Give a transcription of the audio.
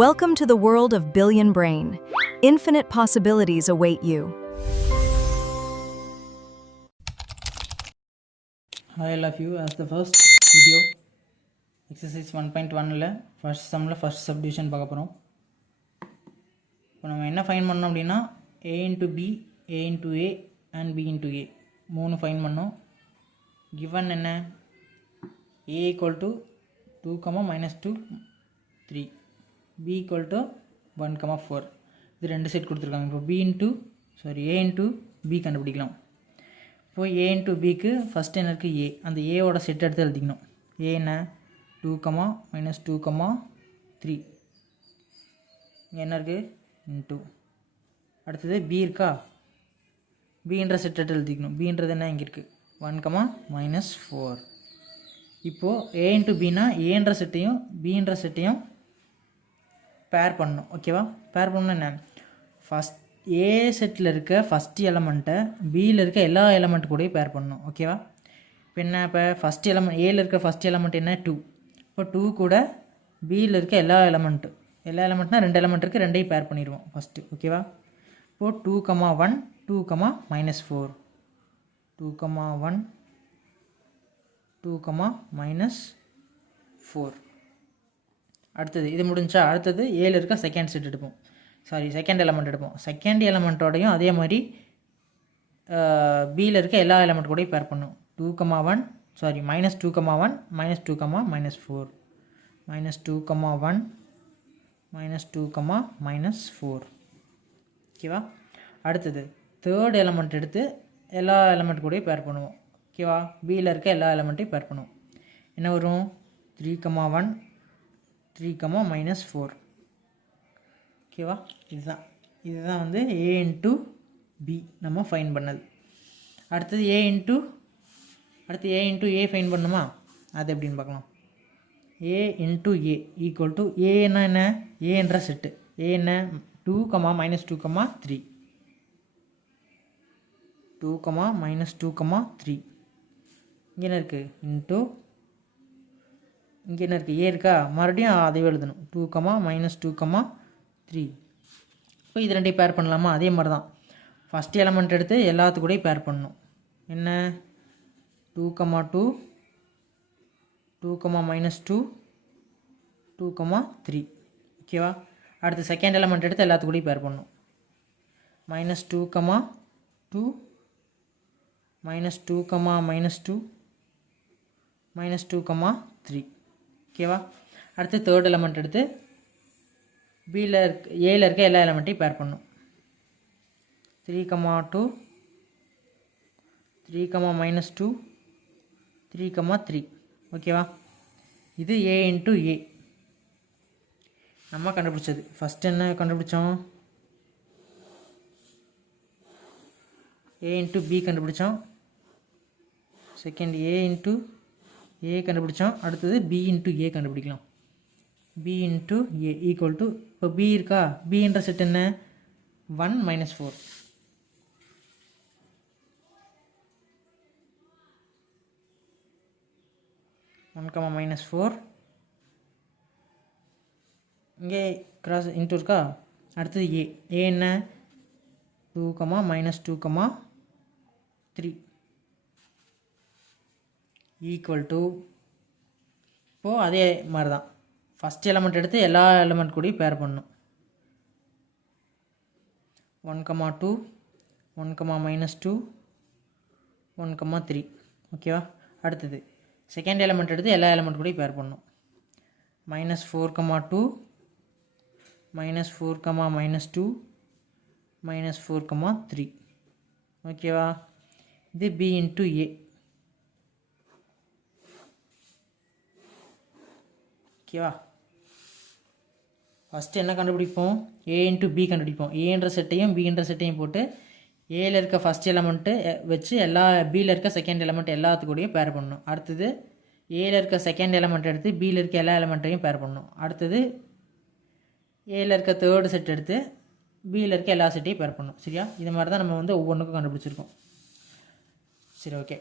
Welcome to the world of Billion Brain. Infinite possibilities await you. Hi all of you. As the first video, exercise 1.1ல first sumல first subdivision பார்க்க போகிறோம். இப்போ நம்ம என்ன fine பண்ணோம் அப்படின்னா a into b, a into a and b into a மூணு fine பண்ணோம். given என்ன a equal to 2, minus 2, 3, b equal to 1, 4 இது ரெண்டு செட் கொடுத்துருக்காங்க. இப்போ a into b கண்டுபிடிக்கலாம். இப்போ a into bக்கு ஃபஸ்ட் என்ன இருக்குது a, அந்த ஏவோட செட் எடுத்து எழுதிக்கணும். a என்ன 2, minus 2, 3 இங்கே என்ன இருக்குது இன்ட்டு. அடுத்தது b இருக்கா, bன்ற செட் எடுத்து எழுதிக்கணும். bன்றது என்ன இங்கே இருக்குது 1, minus 4. இப்போது a into bனா ஏன்ற செட்டையும் bன்ற செட்டையும் பேர் பண்ணணும். ஓகேவா, பேர் பண்ணணும். என்ன ஃபஸ்ட் ஏ செட்டில் இருக்க ஃபஸ்ட் எலமெண்ட்டை பியில் இருக்க எல்லா எலமெண்ட் கூடயும் பேர் பண்ணணும். ஓகேவா, இப்போ என்ன, இப்போ ஃபஸ்ட் எலமெண்ட் ஏல இருக்க ஃபஸ்ட் எலமெண்ட் என்ன 2. இப்போ 2 கூட பியில் இருக்க எல்லா எலமெண்ட்னால் 2 எலமெண்ட் இருக்குது, ரெண்டையும் பேர் பண்ணிடுவோம் ஃபஸ்ட்டு. ஓகேவா, இப்போது 2, 1, 2, minus 4, 2, 1, 2, minus 4. அடுத்தது இது முடிஞ்சா அடுத்தது ஏல இருக்க செகண்ட் செட் எடுப்போம். செகண்ட் எலமெண்ட் எடுப்போம். செகண்ட் எலமெண்ட்டோடையும் அதே மாதிரி பியில் இருக்க எல்லா எலமெண்ட் கூடயும் பேர் பண்ணும். 2, 1, minus 2, 1, minus 2, minus 4, minus 2, 1, minus 2, minus 4. ஓகேவா, அடுத்தது தேர்ட் எலமெண்ட் எடுத்து எல்லா எலமெண்ட் கூடயும் பேர் பண்ணுவோம். ஓகேவா, பியில் இருக்க எல்லா எலமெண்ட்டையும் பேர் பண்ணுவோம். என்ன வரும் 3, 1, 3, minus 4. ஓகேவா, இதுதான் வந்து a into b நம்ம ஃபைன் பண்ணது. அடுத்தது a into a ஃபைன் பண்ணுமா, அது எப்படின்னு பார்க்கலாம். a into a equal to ஏன்னா என்ன, ஏன்ற செட்டு a என்ன 2, minus 2, 3, 2, minus 2, 3 இங்கே என்ன இருக்குது இன்ட்டு இங்கே என்ன இருக்குது ஏ இருக்கா, மறுபடியும் அதைவே எழுதணும் 2, minus 2, 3. இப்போ இது ரெண்டையும் பேர் பண்ணலாமா, அதே மாதிரி தான் ஃபஸ்ட் எலமெண்ட் எடுத்து எல்லாத்துக்கூடையும் பேர் பண்ணணும். என்ன 2, 2, 2, minus 2, 2, 3. ஓகேவா, அடுத்து செகண்ட் எலமெண்ட் எடுத்து எல்லாத்துக்கூடையும் பேர் பண்ணணும். minus 2, 2, minus 2, minus 2, minus 2, 3. ஓகேவா, அடுத்து தேர்ட் எலமெண்ட் எடுத்து ஏல இருக்க எல்லா எலமெண்ட்டையும் பேர் பண்ணும். 3, 2, 3, minus 2, 3, 3. ஓகேவா, இது a into a நம்ம கண்டுபிடிச்சது. ஃபஸ்ட் என்ன கண்டுபிடிச்சோம், a into b கண்டுபிடிச்சோம். செகண்ட் a into a கண்டுபிடிச்சோம். அடுத்தது b into a கண்டுபிடிக்கலாம். b into a equal to, இப்போ b இருக்கா, bன்ற செட் என்ன 1, minus 4. minus 4 இங்கே கிராஸ் இன்ட்டு இருக்கா. அடுத்தது a என்ன 2, minus 2, 3 ஈக்குவல் டு, இப்போது அதே மாதிரி தான் ஃபஸ்ட் எலமெண்ட் எடுத்து எல்லா எலமெண்ட் கூடயும் பேர் பண்ணணும். 1, 2, 1, minus 2, 1, 3. ஓகேவா, அடுத்தது செகண்ட் எலமெண்ட் எடுத்து எல்லா எலமெண்ட் கூடயும் பேர் பண்ணணும். minus 4, 2, minus 4, minus 2, minus 4, 3. ஓகேவா, இது b into a. ஓகேவா, ஃபஸ்ட்டு என்ன கண்டுபிடிப்போம், a into b கண்டுபிடிப்போம். ஏன்ற செட்டையும் bன்ற செட்டையும் போட்டு ஏல இருக்க ஃபஸ்ட் எலமெண்ட்டு வச்சு எல்லா பியில் இருக்க செகண்ட் எலமெண்ட் எல்லாத்துக்கூடையும் பேர் பண்ணணும். அடுத்தது ஏல இருக்க செகண்ட் எலமெண்ட் எடுத்து பியில் இருக்க எல்லா எலமெண்ட்டையும் பேர் பண்ணணும். அடுத்தது ஏல இருக்க தேர்டு செட் எடுத்து பியில் இருக்க எல்லா செட்டையும் பேர் பண்ணணும். சரியா, இது மாதிரி தான் நம்ம வந்து ஒவ்வொன்றுக்கும் கண்டுபிடிச்சிருக்கோம். சரி, ஓகே.